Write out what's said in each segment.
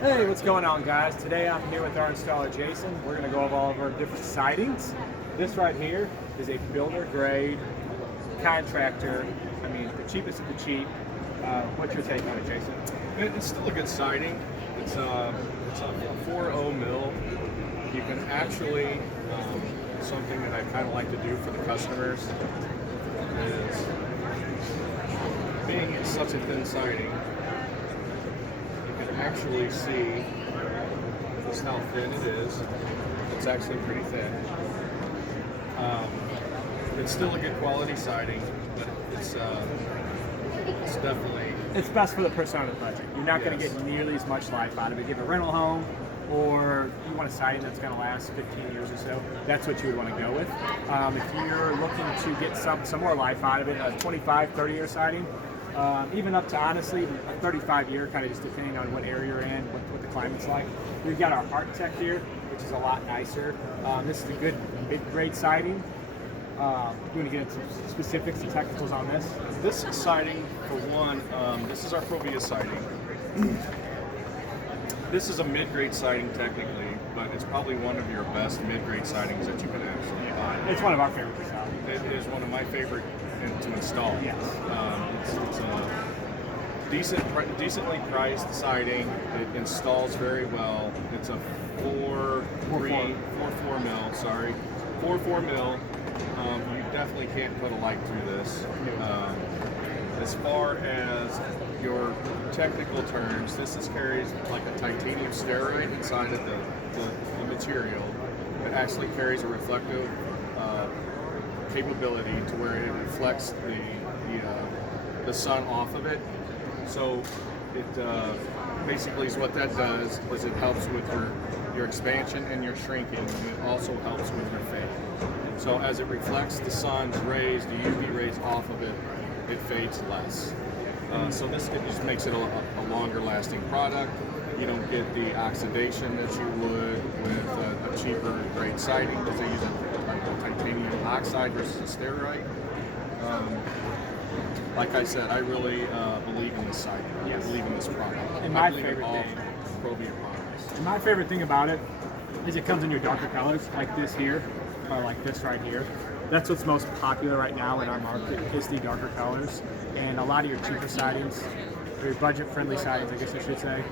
Hey, what's going on, guys? Today I'm here with our installer Jason. We're going to go over all of our different sidings. This right here is a builder grade contractor. I mean, the cheapest of the cheap. What's your take on it, Jason? It's still a good siding. It's a 4.0 mil. You can actually, something that I kind of like to do for the customers is, being it's such a thin siding, you can actually see just how thin it is. It's actually pretty thin. It's still a good quality siding, but it's definitely. It's best for the person on the budget. You're not going to Yes. get nearly as much life out of it. If you have a rental home or you want a siding that's going to last 15 years or so, that's what you would want to go with. If you're looking to get some more life out of it, a 25, 30-year siding, even up to, honestly, a 35-year, kind of just depending on what area you're in, what the climate's like. We've got our Architect here, which is a lot nicer. This is a good mid-grade siding. You want to get into specifics and technicals on this? This siding, for one, this is our Provia siding. This is a mid-grade siding technically, but it's probably one of your best mid-grade sidings that you can actually buy. It's one of our favorites out. It is one of my favorite to install. Yes. It's a decently priced siding. It installs very well. It's a 4.4 mil. Sorry, 4.4 mil. You definitely can't put a light through this. As far as your technical terms, this carries like a titanium steroid inside of the material. It actually carries a reflective capability to where it reflects the sun off of it. So it basically is what that does is it helps with your expansion and your shrinking, and it also helps with your fade. So as it reflects the sun's rays, the UV rays off of it, it fades less. So this just makes it a longer lasting product. You don't get the oxidation that you would with a cheaper grade siding because they use a titanium oxide versus a steroid. Like I said, I really believe in this siding. Yes. I believe in this product. And I my believe in favorite all thing- Provia products. And my favorite thing about it is it comes in your darker colors, like this here, or like this right here. That's what's most popular right now in our market, is the darker colors. And a lot of your cheaper sidings, or your budget-friendly sidings, I guess I should say,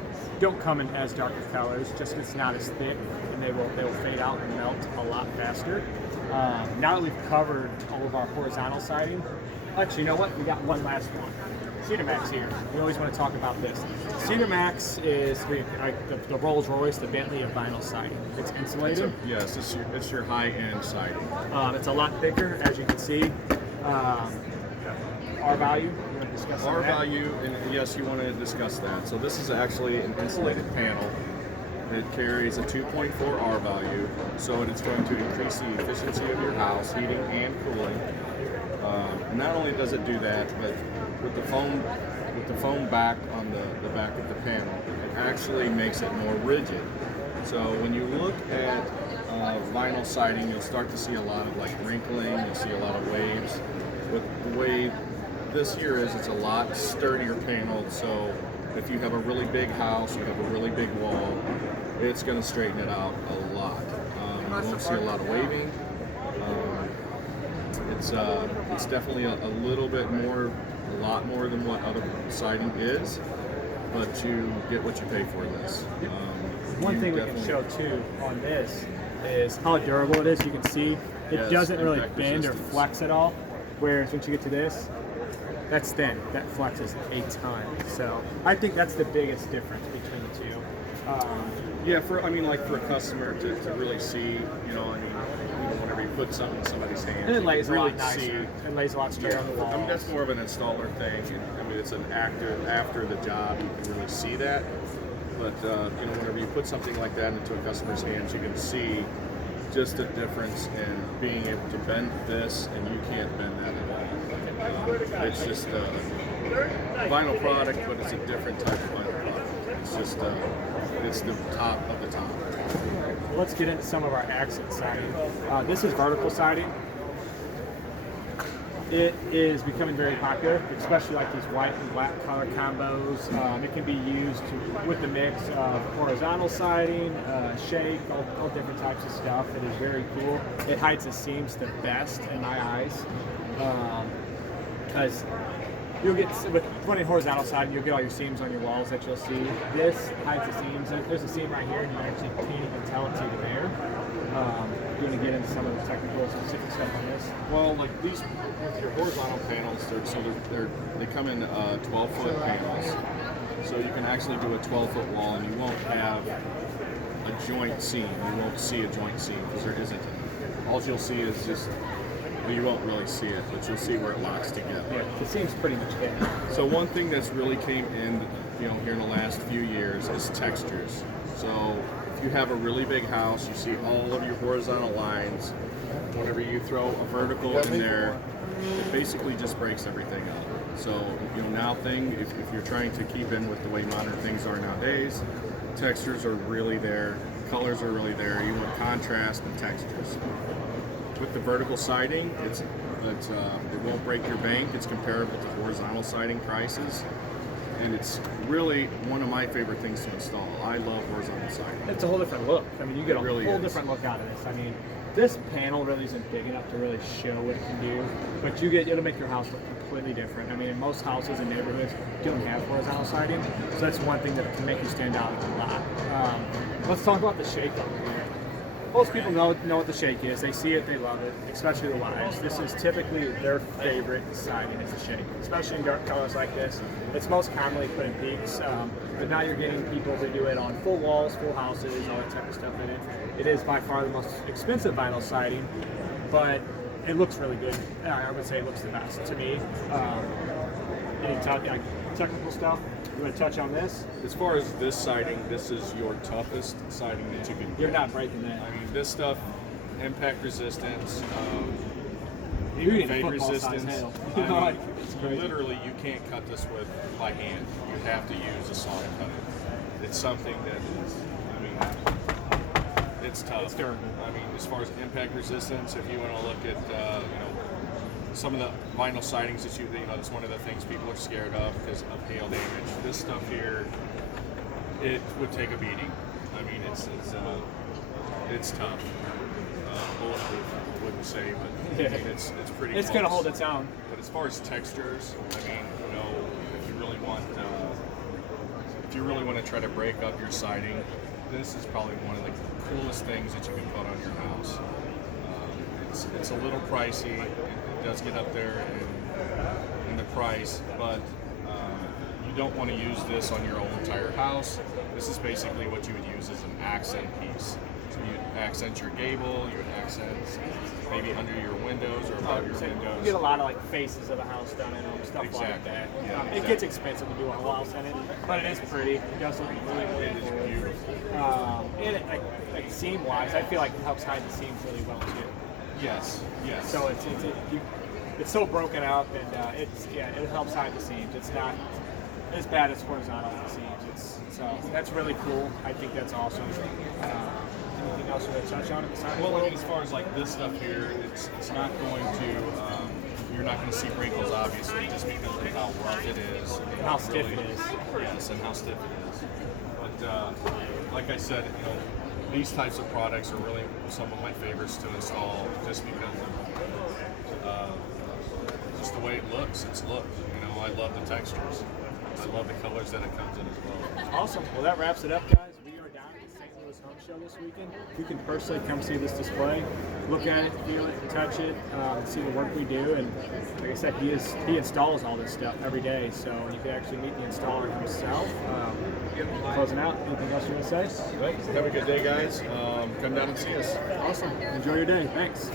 don't come in as darker colors, just it's not as thick, and they will fade out and melt a lot faster. Now that we've covered all of our horizontal siding, actually, you know what? We got one last one. Cedar Max here. We always want to talk about this. Cedar Max is the Rolls Royce, the Bentley of vinyl siding. It's insulated. Yes, it's your high-end siding. It's a lot thicker, as you can see. R value. You want to discuss some R of that? value, and yes, you want to discuss that. So this is actually an insulated panel. It carries a 2.4 R value, so it is going to increase the efficiency of your house, heating and cooling. Not only does it do that, but with the foam back on the back of the panel, it actually makes it more rigid. So when you look at vinyl siding, you'll start to see a lot of like wrinkling, you'll see a lot of waves. But the way this here is, it's a lot sturdier panel, so if you have a really big house, you have a really big wall, it's going to straighten it out a lot. You won't see a lot of waving. It's definitely a little bit more, a lot more than what other siding is, but you get what you pay for this. One thing we can show too on this is how durable it is. You can see it Yes, doesn't really impact bend or resistance. flex at all. Whereas once you get to this, that's thin. That flexes a ton. So I think that's the biggest difference between the two. Yeah, for a customer to really see, whenever you put something in somebody's hands, And it you lays can a really lot nicer. It lays a lot straighter on the wall. I mean, that's more of an installer thing. It's an after the job, you can really see that. But whenever you put something like that into a customer's hands, you can see just a difference in being able to bend this, and you can't bend that at all. It's just a vinyl product, but it's a different type of vinyl product. It's just it's the top of the top. Well, let's get into some of our accent siding. This is vertical siding. It is becoming very popular, especially like these white and black color combos. It can be used with the mix of horizontal siding, shake, all different types of stuff. It is very cool. It hides the seams the best in my eyes, because you'll get, with running horizontal siding, you'll get all your seams on your walls that you'll see. This hides the seams. There's a seam right here, and you actually can't even tell it's even there. You're going to get into some of the technical specific stuff on this. Well, like these, with your horizontal panels, they come in 12-foot panels, so you can actually do a 12-foot wall, and you won't have a joint seam. You won't see a joint seam because there isn't any. All you'll see is just, well, you won't really see it, but you'll see where it locks together. Yeah, the seam's pretty much hit. So one thing that's really came in, here in the last few years is textures. So if you have a really big house, you see all of your horizontal lines. Whenever you throw a vertical in there, it basically just breaks everything up. So if you're trying to keep in with the way modern things are nowadays, textures are really there, colors are really there. You want contrast and textures. With the vertical siding, it won't break your bank. It's comparable to horizontal siding prices, and it's really one of my favorite things to install. I love horizontal siding. It's a whole different look. I mean, you get a really whole is. different look out of this. I mean, this panel really isn't big enough to really show what it can do, but it'll make your house look completely different. I mean, in most houses and neighborhoods, you don't have horizontal siding, so that's one thing that can make you stand out a lot. Let's talk about the shake over here. Most people know what the shake is. They see it, they love it, especially the wives. This is typically their favorite siding is the shake, especially in dark colors like this. It's most commonly put in peaks, but now you're getting people to do it on full walls, full houses, all that type of stuff in it. It is by far the most expensive vinyl siding, but it looks really good. I would say it looks the best to me. Any technical stuff? You want to touch on this? As far as this siding, this is your toughest siding that you can get. You're not breaking that. I mean, this stuff, impact resistance, You need a fade football-sized resistance. nail. I mean, It's crazy. literally, you can't cut this with by hand. You have to use a saw to cut it. It's something that is, it's tough. It's durable. I mean, as far as impact resistance, if you want to look at, some of the vinyl sidings that that's one of the things people are scared of because of hail damage. This stuff here, it would take a beating. I mean, it's tough. Bulletproof, I wouldn't say, but Yeah. I mean, it's pretty. It's close. going to hold its own. But as far as textures, I mean, if you really want to try to break up your siding, this is probably one of the coolest things that you can put on your house. It's a little pricey. It does get up there in the price, but you don't want to use this on your whole entire house. This is basically what you would use as an accent piece. So you'd accent your gable, you would accent maybe under your windows or above your windows. You get a lot of faces of the house done in them, stuff like Exactly. that. Yeah, It exactly. gets expensive to do a whole house in it, but it is pretty. It does look really, really It is cool. beautiful. And like seam-wise, I feel like it helps hide the seams really well too. Yes. So it's so broken up, and it helps hide the seams. It's not as bad as horizontal seams. So that's really cool. I think that's awesome. Anything else you want to touch on at the side? Well, as far as this stuff here, it's not going to. You're not going to see wrinkles, obviously, just because of how rough it is. And How stiff it is. Yes, and how stiff it is. But like I said, these types of products are really some of my favorites to install, just because of just the way it looks. Its look. I love the textures. I love the colors that it comes in as well. Awesome. Well, that wraps it up, guys. We are down at the St. Louis Home Show this weekend. You can personally come see this display, look at it, feel it, touch it, see the work we do. And like I said, he installs all this stuff every day, so you can actually meet the installer himself. Closing out, anything else you want to say? Right. Have a good day, guys. Come down and see us. Awesome. Enjoy your day. Thanks.